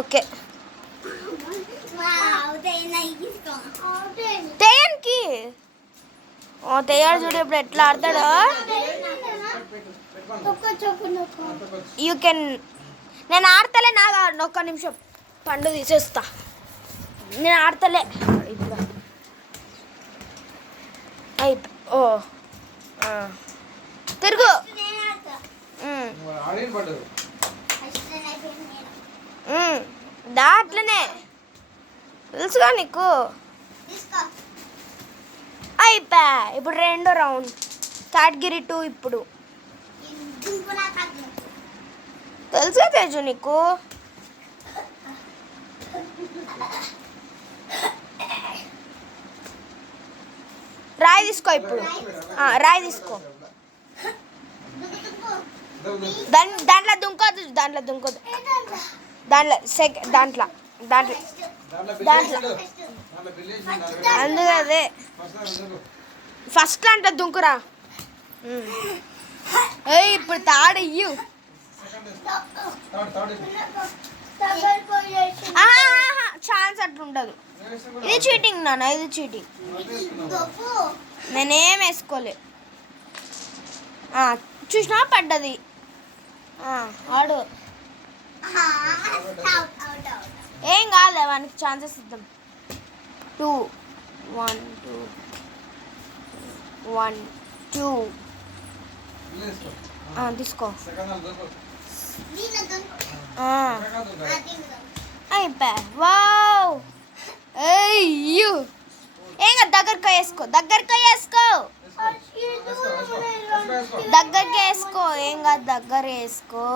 Okay తెయ్యానికి తెయ్యాడు చూడు ఇప్పుడు ఎట్లా ఆడతాడో. You can. నేను ఆడతలే, నాకు ఒక్క నిమిషం పండు తీసేస్తా. నేను ఆడతలే ఇప్పుడు. ఓ తిరుగు. దా అట్లనే తెలుసుగా నీకు. అయిపోయా. ఇప్పుడు రెండో రౌండ్ కేటగిరీ 2. ఇప్పుడు తెలుసుగా తేజు నీకు. రాయి తీసుకో ఇప్పుడు. రాయి తీసుకో. దాంట్లో దుంకోదు, దాంట్లో దుంకోదు, దాంట్లో దాంట్లో దాంట్లో దాంట్లో అందుకే అదే ఫస్ట్ అంటే దుంకురా. ఇప్పుడు తాడు ఇయ్యు. ఛాన్స్ అట్లా ఉండదు. ఇది చీటింగ్ నాన్న, ఇది చీటింగ్. నేనేం వేసుకోలే. చూసినా పడ్డది. ఆడు ఏం కాదులే, వానికి ఛాన్సెస్ ఇద్దాం. 2 1 2 1 2 తీసుకో. అయిపోయా. వావ్. అయ్యో ఏం కాదు, దగ్గరకి వేసుకో, దగ్గరకి వేసుకో, దగ్గరికి వేసుకో. ఏం కాదు, దగ్గర వేసుకో.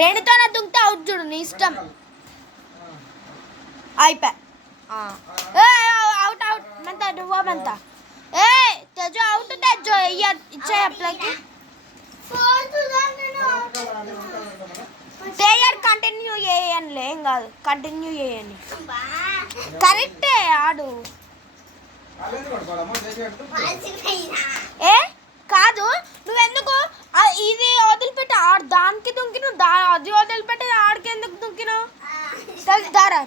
రెండుతోనే దుంకితే అవుట్ చూడు, నీ ఇష్టం. అయిపోయా. Out out. మెంత నువ్వమంత. తెజు అవుట్. తెజు ఇచ్చే అప్లకి తేయర్ కంటిన్యూ చేయనులే, ఏం కాదు, కంటిన్యూ చేయని. కరెక్టే ఆడు. ఏ కాదు, నువ్వెందుకు ఇది వదిలిపెట్టి ఆడు దానికి దుంకినావు, అది వదిలిపెట్టి ఆడికి ఎందుకు దుంకినావు? దారా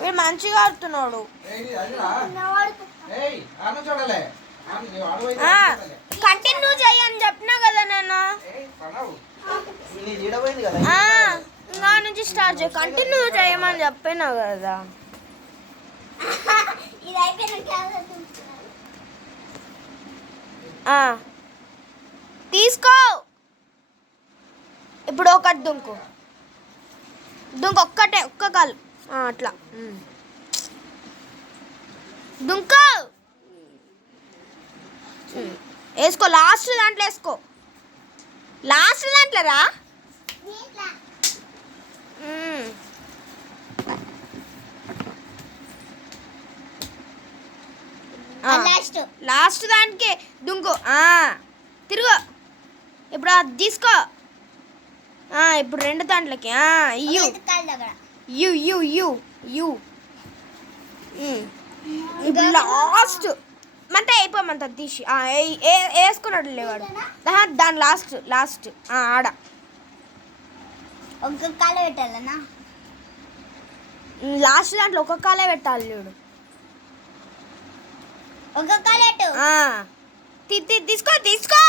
వీడు మంచిగా ఆడుతున్నాడు. కంటిన్యూ చేయని చెప్పినా కదా నేను. ఇంకా నుంచి స్టార్ట్ చేయ, కంటిన్యూ చేయమని చెప్పినా కదా. తీసుకో. ఇప్పుడు ఒకటి దుంకు, ఒక్కటే, ఒక్క కాలు అట్లా దుంకు. వేసుకో, లాస్ట్ దాంట్లో వేసుకో, లాస్ట్ దాంట్లో రా. లాస్ట్ దానికి దుంకు. తిరుగు. ఇప్పుడు అది తీసుకో. ఇప్పుడు రెండు దాంట్లోకి you you you you you. ఇప్పుడు లాస్ట్ మంత అయిపోమంత తీసి వేసుకున్నాడు లేవాడు. దాని లాస్ట్ లాస్ట్ ఆడ ఒక కాలే పెట్టాలన్నా. లాస్ట్ దాంట్లో ఒక కాలే పెట్టాలి చూడు. ఒక కాలేటు తీసుకో తీసుకో.